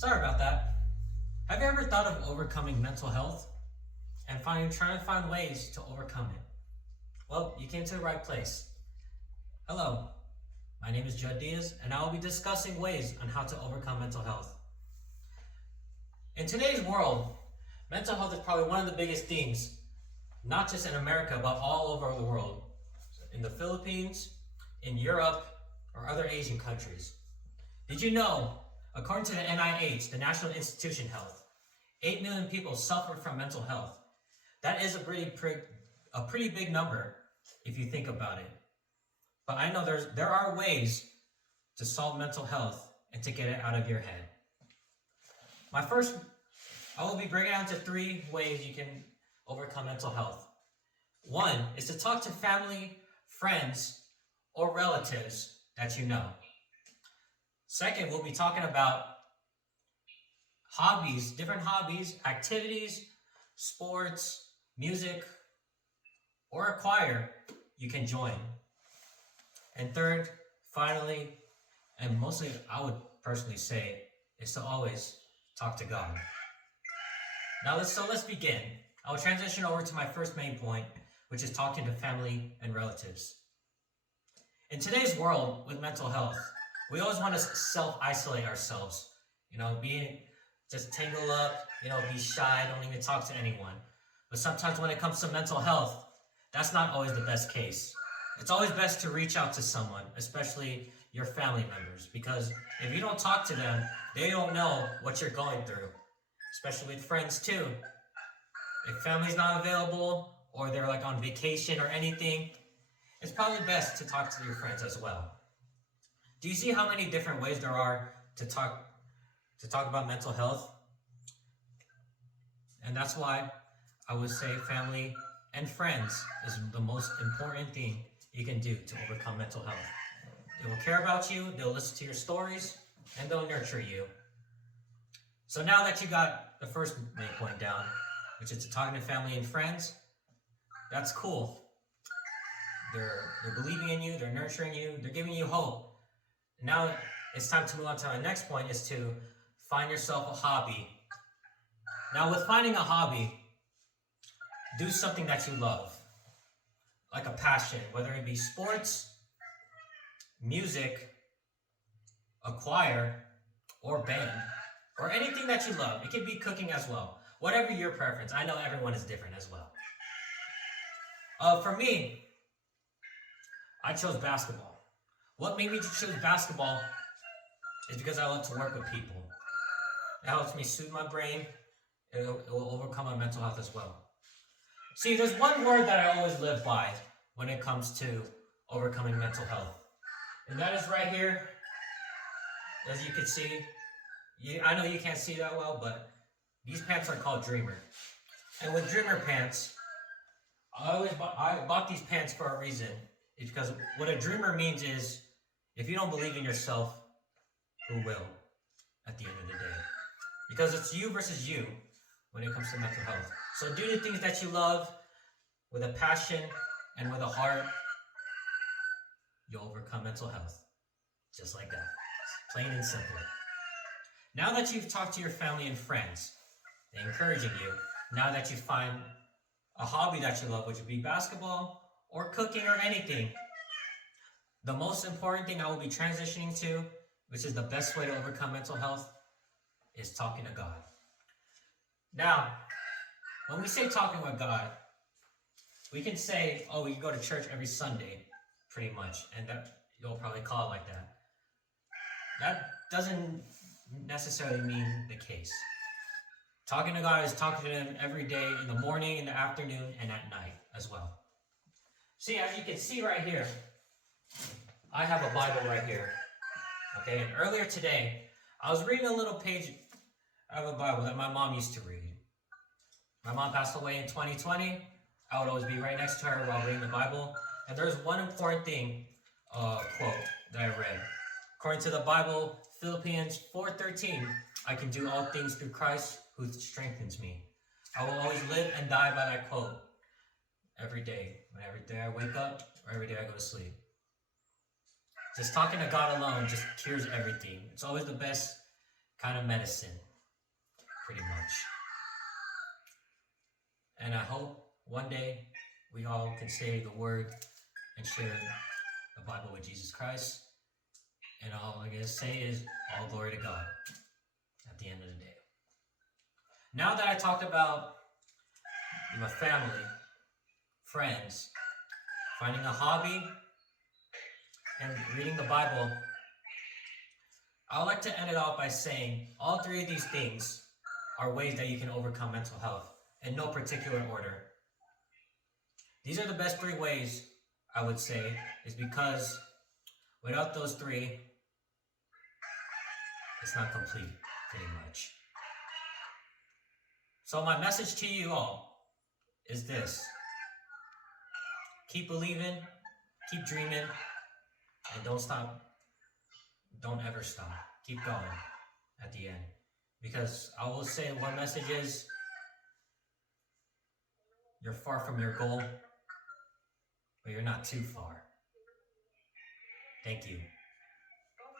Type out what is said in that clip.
Sorry about that. Have you ever thought of overcoming mental health and trying to find ways to overcome it? Well, you came to the right place. Hello, my name is Judd Diaz, and I will be discussing ways on how to overcome mental health. In today's world, mental health is probably one of the biggest things, not just in America, but all over the world. In the Philippines, in Europe, or other Asian countries. Did you know, according to the NIH, the National Institution of Health, 8 million people suffer from mental health. That is a pretty big number if you think about it. But I know there are ways to solve mental health and to get it out of your head. I will be breaking down to 3 ways you can overcome mental health. 1 is to talk to family, friends, or relatives that you know. 2nd, we'll be talking about hobbies, different hobbies, activities, sports, music, or a choir you can join. And 3rd, finally, and mostly I would personally say, is to always talk to God. Now let's begin. I will transition over to my first main point, which is talking to family and relatives. In today's world with mental health, we always want to self-isolate ourselves. Just tangle up, be shy, don't even talk to anyone. But sometimes when it comes to mental health, that's not always the best case. It's always best to reach out to someone, especially your family members, because if you don't talk to them, they don't know what you're going through, especially with friends too. If family's not available, or they're like on vacation or anything, it's probably best to talk to your friends as well. Do you see how many different ways there are to talk about mental health? And that's why I would say family and friends is the most important thing you can do to overcome mental health. They will care about you, they'll listen to your stories, and they'll nurture you. So now that you got the first main point down, which is to talking to family and friends, that's cool. They're believing in you, they're nurturing you, they're giving you hope. Now it's time to move on to our next point, is to find yourself a hobby. Now with finding a hobby, do something that you love, like a passion, whether it be sports, music, a choir, or band, or anything that you love. It could be cooking as well. Whatever your preference. I know everyone is different as well. For me, I chose basketball. What made me choose basketball is because I love to work with people. It helps me soothe my brain. It will overcome my mental health as well. See, there's one word that I always live by when it comes to overcoming mental health. And that is right here. As you can see, I know you can't see that well, but these pants are called Dreamer. And with Dreamer pants, I bought these pants for a reason. It's because what a dreamer means is, if you don't believe in yourself, who will at the end of the day? Because it's you versus you when it comes to mental health. So do the things that you love with a passion and with a heart. You'll overcome mental health. Just like that. Plain and simple. Now that you've talked to your family and friends, they're encouraging you, now that you find a hobby that you love, which would be basketball or cooking or anything, the most important thing I will be transitioning to, which is the best way to overcome mental health, is talking to God. Now, when we say talking with God, we can say, oh, we go to church every Sunday, pretty much, and that you'll probably call it like that. That doesn't necessarily mean the case. Talking to God is talking to Him every day, in the morning, in the afternoon, and at night as well. See, as you can see right here, I have a Bible right here. Okay, and earlier today, I was reading a little page of a Bible that my mom used to read. My mom passed away in 2020. I would always be right next to her while reading the Bible. And there's one important quote that I read. According to the Bible, Philippians 4:13, I can do all things through Christ who strengthens me. I will always live and die by that quote every day. Every day I wake up or every day I go to sleep. Just talking to God alone just cures everything. It's always the best kind of medicine, pretty much. And I hope one day we all can say the word and share the Bible with Jesus Christ. And all I gotta say is all glory to God at the end of the day. Now that I talked about my family, friends, finding a hobby, and reading the Bible, I would like to end it off by saying all three of these things are ways that you can overcome mental health in no particular order. These are the best three ways, I would say, is because without those three, it's not complete, pretty much. So my message to you all is this. Keep believing, keep dreaming, and don't stop. Don't ever stop. Keep going at the end. Because I will say one message is, you're far from your goal, but you're not too far. Thank you.